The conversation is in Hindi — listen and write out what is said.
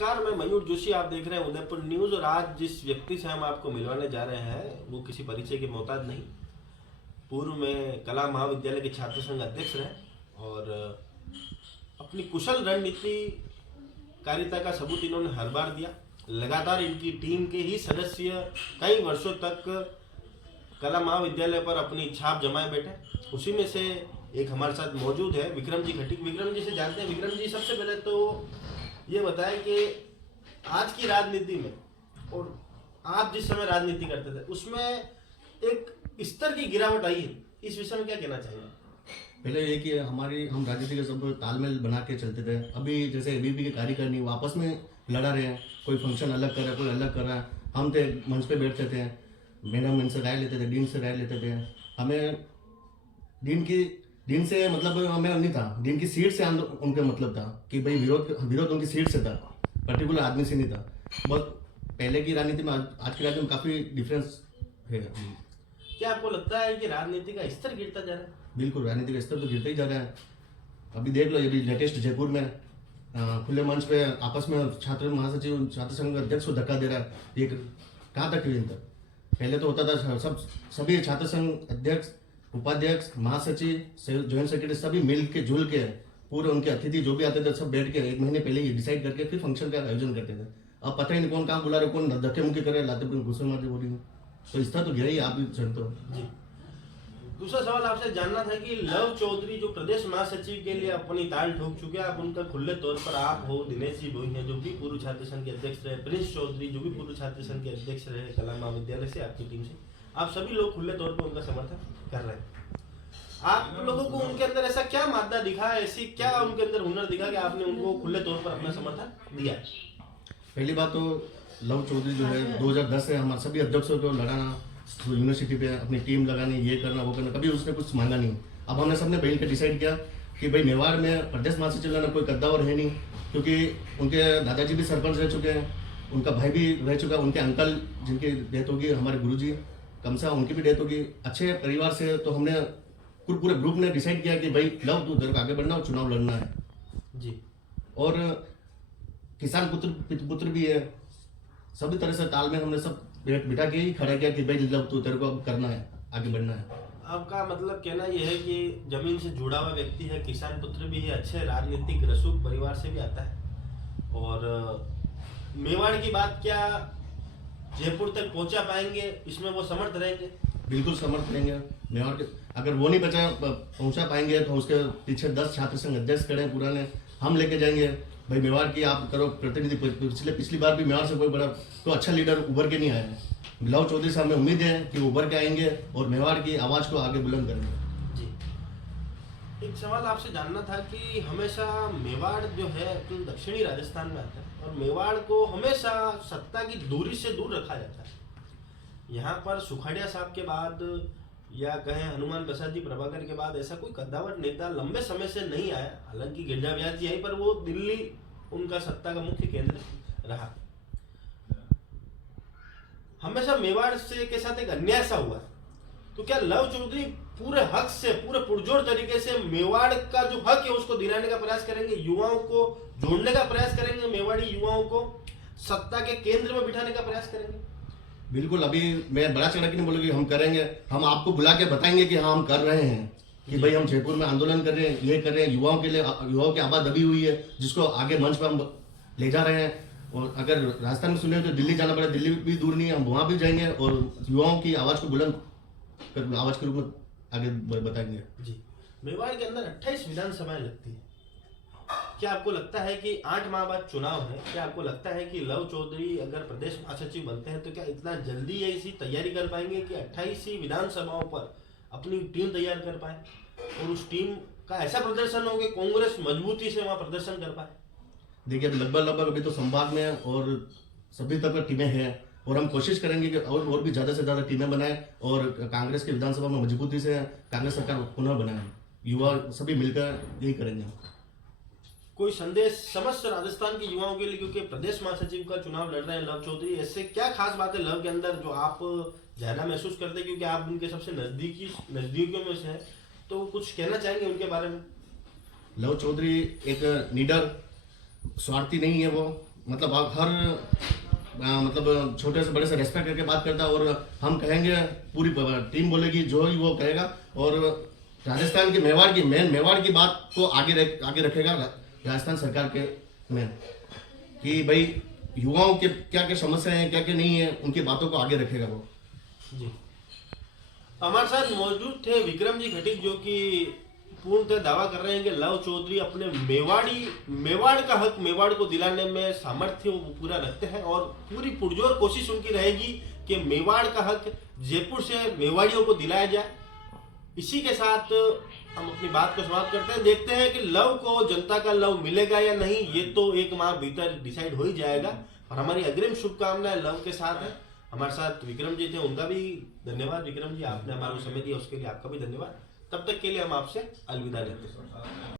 नमस्कार, मैं मयूर जोशी। आप देख रहे हैं उदयपुर न्यूज। और आज जिस व्यक्ति से हम आपको मिलवाने जा रहे हैं वो किसी परिचय के मोहताज नहीं। पूर्व में कला महाविद्यालय के छात्र संघ अध्यक्ष रहे और अपनी कुशल रणनीति कारिता का सबूत इन्होंने हर बार दिया। लगातार इनकी टीम के ही सदस्य कई वर्षों तक कला महाविद्यालय पर अपनी छाप जमाए बैठे। उसी में से एक हमारे साथ मौजूद है विक्रम जी खटीक। विक्रम जी से जानते हैं। विक्रम जी, सबसे पहले तो ये बताएं कि आज की राजनीति में और आप जिस समय राजनीति करते थे उसमें एक स्तर की गिरावट आई है, इस विषय में क्या कहना चाहिए? पहले ये कि हम राजनीति के सब तालमेल बना के चलते थे। अभी जैसे एबीपी के कार्यकारिणी वो आपस में लड़ा रहे हैं, कोई फंक्शन अलग कर रहा है, कोई अलग कर रहा है। हम थे मंच पे बैठते थे, मैडम इनसे राय लेते थे, डीन से राय लेते थे। हमें डीन से मतलब हमें नहीं था, डीन की सीट से उनके मतलब था कि भाई विरोध उनकी सीट से था, पर्टिकुलर आदमी से नहीं था। बस पहले की राजनीति में आज की राजनीति में काफ़ी डिफरेंस है। क्या आपको लगता है कि राजनीति का स्तर गिरता जा रहा है? बिल्कुल, राजनीति का स्तर तो गिरता ही जा रहा है। अभी देख लो, अभी लेटेस्ट जयपुर में खुले मंच पे आपस में छात्र महासचिव छात्र संघ अध्यक्ष को धक्का दे रहा है। ये कहाँ तक है? पहले तो होता था सभी छात्र संघ अध्यक्ष, उपाध्यक्ष, महासचिव, जॉइंट सेक्रेटरी सभी मिल के जुल के पूरे उनके अतिथि जो भी आते थे सब बैठ के 1 महीने पहले ही डिसाइड करके फिर फंक्शन का आयोजन करते थे। अब पता ही नहीं कौन कहाँ बुला रहे, कौन धक्के मुक्के करे, लाते घुसे मारते बोली। तो इस तरह तो गिरा ही, आप भी जानते हो जी। दूसरा सवाल आपसे जानना था कि लव चौधरी जो प्रदेश महासचिव के लिए अपनी ताल ठोक चुके हैं, आप उनका खुले तौर पर, आप हो, दिनेश जी भोई हैं जो भी पूर्व छात्र संघ के अध्यक्ष रहे, प्रिंस चौधरी जो भी पूर्व छात्र संघ के अध्यक्ष रहे कला महाविद्यालय से, आपकी टीम से, आप सभी लोग खुले तौर पर उनका समर्थन कर रहे हैं। आप लोगों को उनके अंदर ऐसा क्या मादा दिखा, ऐसी क्या उनके अंदर हुनर दिखा कि आपने उनको खुले तौर पर अपना समर्थन दिया? पहली बात तो लव चौधरी जो है 2010 से हमारे सभी अध्यक्षों को लड़ाना, यूनिवर्सिटी पे अपनी टीम लगानी, ये करना वो करना, कभी उसने कुछ मांगा नहीं। अब हमने सबने बैठ के डिसाइड किया कि भाई मेवाड़ में प्रदेश महासचिव लेना कोई कद्दावर है नहीं, क्योंकि उनके दादाजी भी सरपंच रह चुके हैं, उनका भाई भी रह चुका है, उनके अंकल जिनकी डेथ होगी, हमारे गुरुजी कमसा उनकी भी डेथ होगी, अच्छे परिवार से। तो हमने पूरे ग्रुप ने डिसाइड किया कि भाई लव तू उधर आगे बढ़ना और चुनाव लड़ना है जी। और किसान पुत्र भी है। सभी तरह से तालमेल हमने सब बिठा के ही खड़ा किया कि भाई लव तू तेरे को अब करना है, आगे बढ़ना है। आपका मतलब कहना यह है कि जमीन से जुड़ा हुआ व्यक्ति है, किसान पुत्र भी है, अच्छे राजनीतिक रसूख परिवार से भी आता है। और मेवाड़ की बात क्या जयपुर तक पहुंचा पाएंगे, इसमें वो समर्थ रहेंगे? बिल्कुल समर्थ रहेंगे। मेवाड़ के अगर वो नहीं पहुंचा पाएंगे तो उसके पीछे 10 छात्र संघ अध्यक्ष खड़े हैं पुराने, हम लेके जाएंगे। भाई मेवाड़ की आप करो प्रतिनिधि। पिछली बार भी मेवाड़ से कोई बड़ा तो अच्छा लीडर उभर के नहीं आया है। लव चौधरी से हमें उम्मीद है कि उभर के आएंगे और मेवाड़ की आवाज को आगे बुलंद करेंगे। जी। एक सवाल आपसे जानना था कि हमेशा मेवाड़ जो है तो दक्षिणी राजस्थान में आता है और मेवाड़ को हमेशा सत्ता की दूरी से दूर रखा जाता है। यहाँ पर सुखाड़िया साहब के बाद या कहें हनुमान प्रसाद जी प्रभाकर के बाद ऐसा कोई कद्दावर नेता लंबे समय से नहीं आया। हालांकि गिरजा व्यास जी आई, पर वो दिल्ली उनका सत्ता का मुख्य केंद्र रहा। हमेशा मेवाड़ से के साथ एक अन्याय सा हुआ। तो क्या लव चौधरी पूरे हक से, पूरे पुरजोर तरीके से मेवाड़ का जो हक है उसको दिलाने का प्रयास करेंगे, युवाओं को जोड़ने का प्रयास करेंगे, मेवाड़ी युवाओं को सत्ता के केंद्र में बिठाने का प्रयास करेंगे? बिल्कुल। अभी मैं बड़ा चढ़ा के नहीं बोलूँगी हम करेंगे, हम आपको बुला के बताएंगे कि हाँ हम कर रहे हैं, कि भाई हम जयपुर में आंदोलन कर रहे हैं, ये कर रहे हैं, युवाओं के लिए, युवाओं की आवाज दबी हुई है जिसको आगे मंच पर हम ले जा रहे हैं। और अगर राजस्थान में सुने तो दिल्ली जाना पड़े, दिल्ली भी दूर नहीं है, हम वहाँ भी जाएंगे और युवाओं की आवाज को बुलंद आवाज के रूप में आगे बताएंगे। जी। मेवाड़ के अंदर 28 विधानसभाएं लगती है। क्या आपको लगता है कि 8 माह बाद चुनाव है, क्या आपको लगता है कि लव चौधरी अगर प्रदेश महासचिव बनते हैं तो क्या इतना जल्दी ऐसी तैयारी कर पाएंगे कि 28 ही विधानसभाओं पर अपनी टीम तैयार कर पाए और उस टीम का ऐसा प्रदर्शन हो कि कांग्रेस मजबूती से वहां प्रदर्शन कर पाए? देखिए लगभग अभी तो संभाग में और सभी तक टीमें हैं और हम कोशिश करेंगे कि और भी ज्यादा से ज्यादा टीमें बनाएं और कांग्रेस के विधानसभा में मजबूती से कांग्रेस सरकार पुनः बनाए। युवा सभी मिलकर यही करेंगे। कोई संदेश समस्त राजस्थान के युवाओं के लिए, क्योंकि प्रदेश महासचिव का चुनाव लड़ रहे हैं लव चौधरी, ऐसे क्या खास बात है लव के अंदर जो आप ज्यादा महसूस करते हैं, क्योंकि आप उनके सबसे नजदीकियों में से हैं, तो कुछ कहना चाहेंगे उनके बारे में? लव चौधरी एक लीडर, स्वार्थी नहीं है वो, मतलब हर मतलब छोटे से बड़े से रेस्पेक्ट करके बात करता है, और हम कहेंगे पूरी टीम बोलेगी जो ही वो कहेगा। और राजस्थान की मेवाड़ की बात को आगे रखेगा राजस्थान सरकार के में, कि भाई युवाओं के क्या क्या समस्या है, क्या क्या नहीं है, उनकी बातों को आगे रखेगा वो। जी, हमारे साथ मौजूद थे विक्रम जी खटीक, जो कि पूर्णतः दावा कर रहे हैं कि लव चौधरी अपने मेवाड़ का हक मेवाड़ को दिलाने में सामर्थ्य वो पूरा रखते हैं, और पूरी पुरजोर कोशिश उनकी रहेगी कि मेवाड़ का हक जयपुर से मेवाड़ियों को दिलाया जाए। इसी के साथ हम अपनी बात को समाप्त करते हैं। देखते हैं कि लव को, जनता का लव मिलेगा या नहीं, ये तो एक माह भीतर डिसाइड हो ही जाएगा। और हमारी अग्रिम शुभकामनाएं लव के साथ है। हमारे साथ विक्रम जी थे, उनका भी धन्यवाद। विक्रम जी, आपने हमारा समय दिया उसके लिए आपका भी धन्यवाद। तब तक के लिए हम आपसे अलविदा लेते हैं।